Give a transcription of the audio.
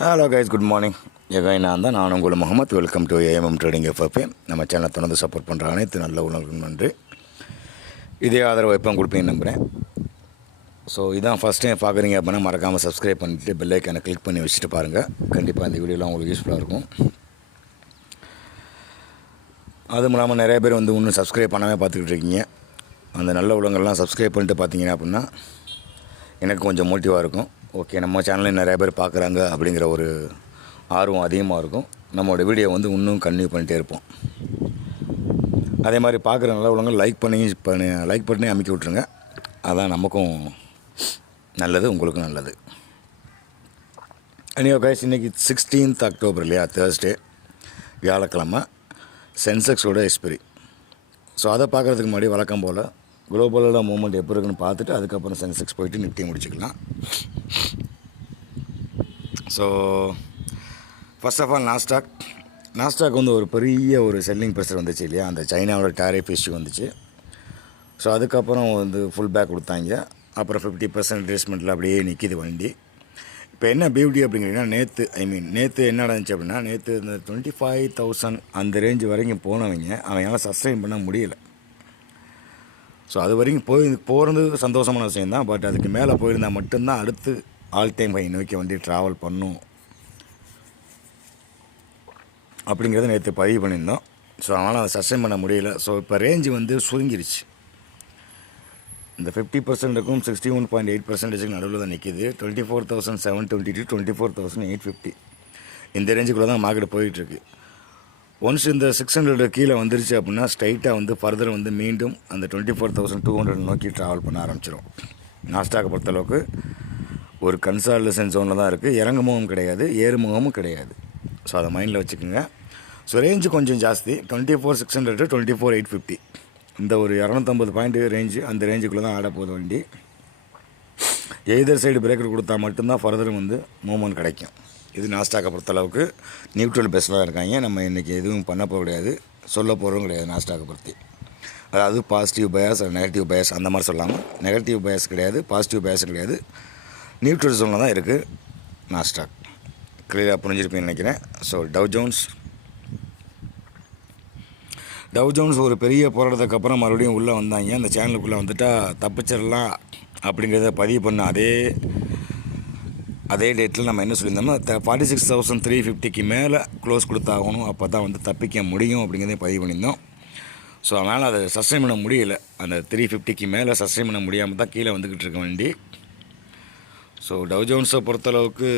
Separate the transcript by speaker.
Speaker 1: Hello guys good morning எகாய் நான் தான் நான் உங்கள் Mohammed. Welcome to AMM trading FFA நம்ம சேனலை தொடர்ந்து சப்போர்ட் பண்ணுற அனைத்து நல்ல உணர்வுக்கும் நன்றி. இதே ஆதரவு எப்போ கொடுப்பீங்கன்னு நம்புகிறேன் ஸோ இதான் ஃபஸ்ட் டைம் பார்க்குறீங்க அப்படின்னா மறக்காமல் சப்ஸ்கிரைப் பண்ணிவிட்டு பெல் ஐக்கானை கிளிக் பண்ணி வச்சுட்டு பாருங்கள் கண்டிப்பாக இந்த வீடியோலாம் உங்களுக்கு யூஸ்ஃபுல்லாக இருக்கும். அதுவும் இல்லாமல் நிறைய பேர் வந்து இன்னும் சப்ஸ்கிரைப் பண்ணாமல் பார்த்துக்கிட்டு இருக்கீங்க. அந்த நல்ல உலகங்கள்லாம் சப்ஸ்கிரைப் பண்ணிட்டு பார்த்தீங்கன்னா அப்படின்னா எனக்கு கொஞ்சம் மோட்டிவாக இருக்கும். ஓகே நம்ம சேனலில் நிறையா பேர் பார்க்குறாங்க அப்படிங்கிற ஒரு ஆர்வம் அதிகமாக இருக்கும். நம்மளோட வீடியோ வந்து இன்னும் கன்டினியூ பண்ணிட்டே இருப்போம். அதே மாதிரி பார்க்குற நல்ல உள்ளவங்க லைக் பண்ணி பண்ணி லைக் பண்ணி அமைக்க விட்ருங்க அதான் நமக்கும் நல்லது உங்களுக்கும் நல்லது. அனியோ கைஸ் இன்றைக்கி சிக்ஸ்டீன்த் அக்டோபர் இல்லையா? தேர்ஸ்டே வியாழக்கிழமை. சென்செக்ஸோட எக்ஸ்பிரி ஸோ அதை பார்க்குறதுக்கு முன்னாடி வழக்கம் போல் குளோபலான மூமெண்ட் எப்போ இருக்குன்னு பார்த்துட்டு அதுக்கப்புறம் சென்செக்ஸ் போயிட்டு நிஃப்டி முடிச்சுக்கலாம். So first of all Nasdaq Nasdaq வந்து ஒரு பெரிய ஒரு செல்லிங் ப்ரெஷர் வந்துச்சு இல்லையா? அந்த சைனாவோட டேரிஃப் இஷ்யூ வந்துச்சு. ஸோ அதுக்கப்புறம் வந்து ஃபுல் பேக் கொடுத்தாங்க. அப்புறம் ஃபிஃப்டி பர்சன்ட் ரிட்ரேஸ்மெண்ட்டில் அப்படியே நிற்கிது வண்டி. இப்போ என்ன பியூட்டி அப்படிங்கிறீங்கன்னா நேற்று ஐ மீன் நேற்று என்ன நடந்துச்சு அப்படின்னா நேற்று இந்த டுவெண்ட்டி ஃபைவ் தௌசண்ட் அந்த ரேஞ்ச் வரைக்கும் போனவங்க அவங்களால சஸ்டைன் பண்ண முடியலை. ஸோ அது வரைக்கும் போய் போகிறது சந்தோஷமான விஷயம் தான் பட் அதுக்கு மேலே போயிருந்தால் மட்டும்தான் அடுத்து ஆல் டைம் ஹை நோக்கி வண்டி ட்ராவல் பண்ணும். அப்படிங்கிறத நேற்று பதிவு பண்ணியிருந்தோம். ஸோ அதனால் அதை சஸ்டைன் பண்ண முடியல. ஸோ இப்போ ரேஞ்சு வந்து சுருங்கிருச்சு. இந்த ஃபிஃப்டி பர்சன்ட்டுக்கும் சிக்ஸ்டி ஒன் பாயிண்ட் எயிட் பர்சன்டேஜுக்கு நடுவில் தான் நிற்கிது twenty four thousand seven twenty two twenty four thousand eight fifty இந்த ரேஞ்சுக்குள்ளே தான் மார்க்கெட் போயிட்டுருக்கு ஒன்ஸ் இந்த சிக்ஸ் ஹண்ட்ரட் கீழே வந்துருச்சு அப்படின்னா ஸ்ட்ரைட்டாக வந்து ஃபர்தர் வந்து மீண்டும் அந்த twenty four thousand two hundred நோக்கி ட்ராவல் பண்ண ஆரம்பிச்சிடும் நாஸ்டாக்கை பொறுத்தளவுக்கு ஒரு கன்சால்டேஷன் ஜோனில் தான் இருக்குது இறங்குமுகம் கிடையாது ஏறுமுகமும் கிடையாது. ஸோ அதை மைண்டில் வச்சுக்கோங்க. ஸோ ரேஞ்சு கொஞ்சம் ஜாஸ்தி. Twenty four six hundred twenty four eight fifty இந்த ஒரு இரநூத்தம்பது பாயிண்ட் ரேஞ்சு அந்த ரேஞ்சுக்குள்ளே தான் ஆட போகுது வண்டி. எய்தர் சைடு பிரேக்கர் கொடுத்தா மட்டும்தான் ஃபர்தரும் வந்து மூவ்மெண்ட் கிடைக்கும். இது நாஸ்டாக்கை பொறுத்தளவுக்கு நியூட்ரல் பெஸ்ட்டாக இருக்காங்க. நம்ம இன்றைக்கி எதுவும் பண்ண போக கிடையாது. சொல்ல போகிறோம் கிடையாது நாஸ்டாக்கை பற்றி அதாவது பாசிட்டிவ் பயாஸ் நெகட்டிவ் பயாஸ் அந்த மாதிரி சொல்லாமல் நெகட்டிவ் பயாஸ் கிடையாது பாசிட்டிவ் பயாஸ் கிடையாது. நியூட்ரல் ஜோனில் தான் இருக்குது நாஸ்டாக். கிளியராக புரிஞ்சிருப்பீங்கன்னு நினைக்கிறேன். So Dow Jones Dow Jones ஒரு பெரிய போராட்டத்துக்கு அப்புறம் மறுபடியும் உள்ளே வந்தாங்க. அந்த சேனலுக்குள்ளே வந்துட்டால் தப்பிச்சிடலாம் அப்படிங்கிறத பதிவு பண்ண அதே அதே டேட்டில் நம்ம என்ன சொல்லியிருந்தோம்னா ஃபார்ட்டி சிக்ஸ் தௌசண்ட் த்ரீ ஃபிஃப்டிக்கு மேலே க்ளோஸ் கொடுத்தாகணும். அப்போ தான் வந்து தப்பிக்க முடியும் அப்படிங்கிறதே பதிவு பண்ணியிருந்தோம். ஸோ அதனால் அதை சஸ்டைன் பண்ண முடியல. அந்த த்ரீ ஃபிஃப்டிக்கு மேலே சஸ்டைன் பண்ண முடியாமல் தான் கீழே வந்துக்கிட்டு இருக்க வண்டி. ஸோ டவ் ஜோன்ஸை பொறுத்தளவுக்கு